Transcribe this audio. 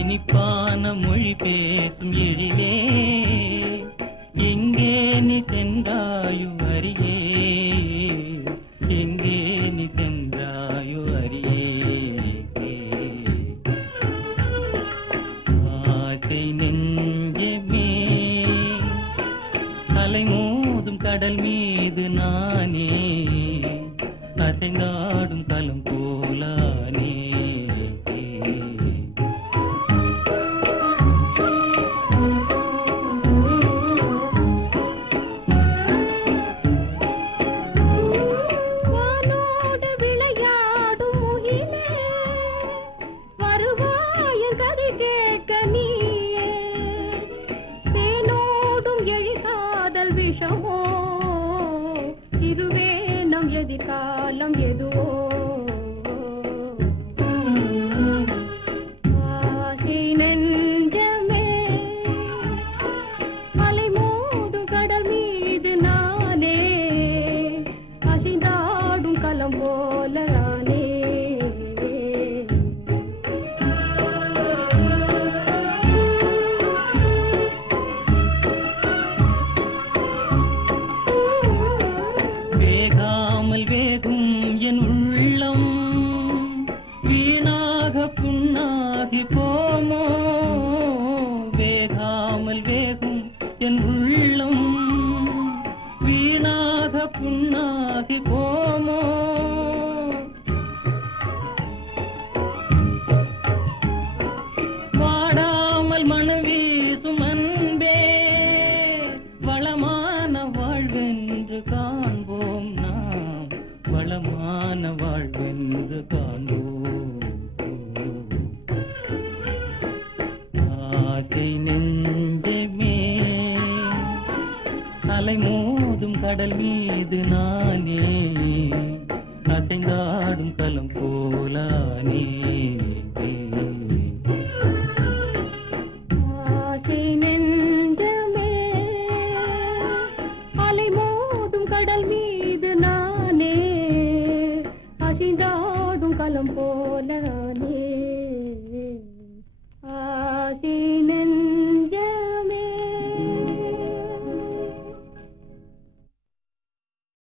இனிப்பான மொழி பேசும் எழிலே எங்கே நீ சென்றாயோ அறியே, எங்கே நீ சென்றாயோ அறியே. ஆசை நெஞ்சமே அலை மோதும் கடல் மீது நானே, அசைந்தாடும் களம் போலானே. விஷமோ இருவே நம் எதிர்காலம் எதுவோ, ஆசை நெஞ்சமே அலை மோதும் கடல் மீது நானே, அசைந்தாடும் களம் போல நானே. வேகாமல் வேகும் என் உள்ளம் வீணாக புண்ணாகி போமோ, வேகாமல் வேகும் என் உள்ளம் வீணாக புண்ணாகி போமோ. வாடாமல் மனவீசும் அன்பே வளமான வாழ்வென்று காண்போம், நாம் வளமான வாழ்வென்று காண்போம். ஆசை நெஞ்சமே அலை மோதும் கடல் மீது நானே, அசைந்தாடும் களம் போலானே. ஆசை நெஞ்சமே அலை மோதும் கடல் மீது நானே, அசைந்தாடும் களம் போல